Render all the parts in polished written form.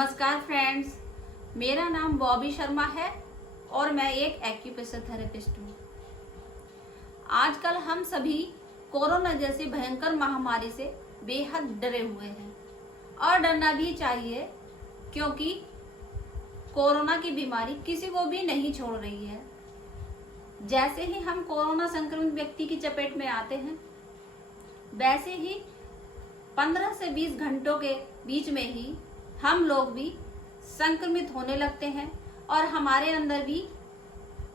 नमस्कार फ्रेंड्स, मेरा नाम बॉबी शर्मा है और मैं एक एक्यूप्रेशर थेरेपिस्ट हूँ। आजकल हम सभी कोरोना जैसी भयंकर महामारी से बेहद डरे हुए हैं और डरना भी चाहिए, क्योंकि कोरोना की बीमारी किसी को भी नहीं छोड़ रही है। जैसे ही हम कोरोना संक्रमित व्यक्ति की चपेट में आते हैं, वैसे ही 15 से 20 घंटों के बीच में ही हम लोग भी संक्रमित होने लगते हैं और हमारे अंदर भी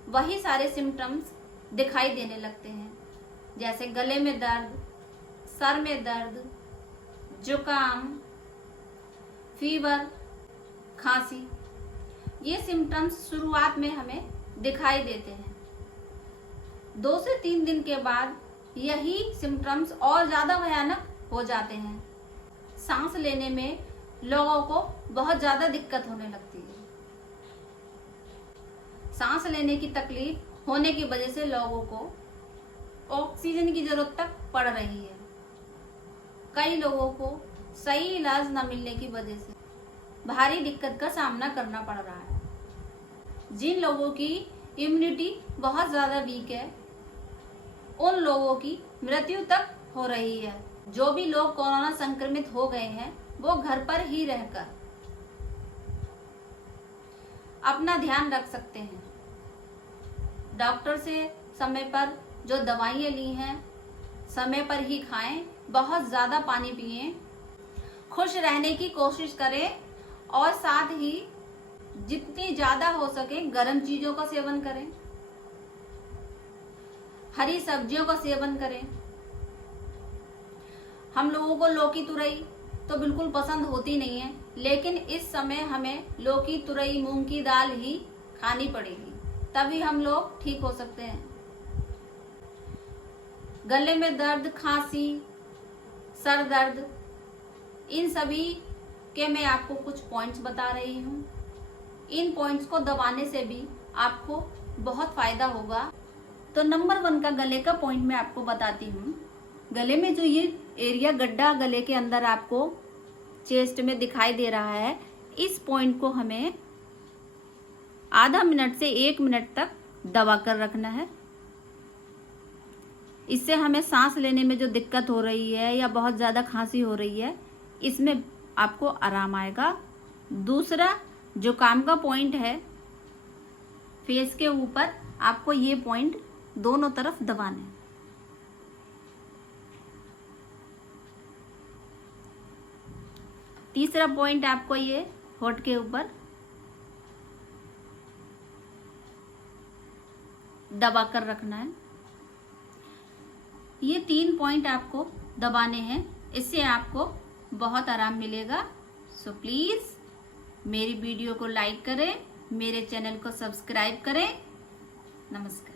वही सारे सिम्टम्स दिखाई देने लगते हैं, जैसे गले में दर्द, सर में दर्द, जुकाम, फीवर, खांसी। ये सिम्टम्स शुरुआत में हमें दिखाई देते हैं। 2 से 3 दिन के बाद यही सिम्टम्स और ज़्यादा भयानक हो जाते हैं। सांस लेने में लोगों को बहुत ज़्यादा दिक्कत होने लगती है। सांस लेने की तकलीफ होने की वजह से लोगों को ऑक्सीजन की जरूरत तक पड़ रही है। कई लोगों को सही इलाज न मिलने की वजह से भारी दिक्कत का सामना करना पड़ रहा है। जिन लोगों की इम्यूनिटी बहुत ज़्यादा वीक है, उन लोगों की मृत्यु तक हो रही है। जो भी लोग कोरोना संक्रमित हो गए हैं, वो घर पर ही रहकर अपना ध्यान रख सकते हैं। डॉक्टर से समय पर जो दवाइयाँ ली हैं, समय पर ही खाएं, बहुत ज़्यादा पानी पिएं, खुश रहने की कोशिश करें और साथ ही जितनी ज़्यादा हो सके गर्म चीज़ों का सेवन करें, हरी सब्जियों का सेवन करें। हम लोगों को लौकी तुरई तो बिल्कुल पसंद होती नहीं है, लेकिन इस समय हमें लौकी तुरई मूंग की दाल ही खानी पड़ेगी, तभी हम लोग ठीक हो सकते हैं। गले में दर्द, खांसी, सर दर्द, इन सभी के मैं आपको कुछ पॉइंट्स बता रही हूँ। इन पॉइंट्स को दबाने से भी आपको बहुत फायदा होगा। तो नंबर 1 का गले का पॉइंट मैं आपको बताती हूँ। गले में जो ये एरिया गड्ढा गले के अंदर आपको चेस्ट में दिखाई दे रहा है, इस पॉइंट को हमें आधा मिनट से 1 मिनट तक दबा कर रखना है। इससे हमें सांस लेने में जो दिक्कत हो रही है या बहुत ज़्यादा खांसी हो रही है, इसमें आपको आराम आएगा। दूसरा जो काम का पॉइंट है, फेस के ऊपर आपको ये पॉइंट दोनों तरफ दबाना है। तीसरा पॉइंट आपको ये होठ के ऊपर दबा कर रखना है। ये 3 पॉइंट आपको दबाने हैं, इससे आपको बहुत आराम मिलेगा। सो प्लीज़ मेरी वीडियो को लाइक करें, मेरे चैनल को सब्सक्राइब करें। नमस्कार।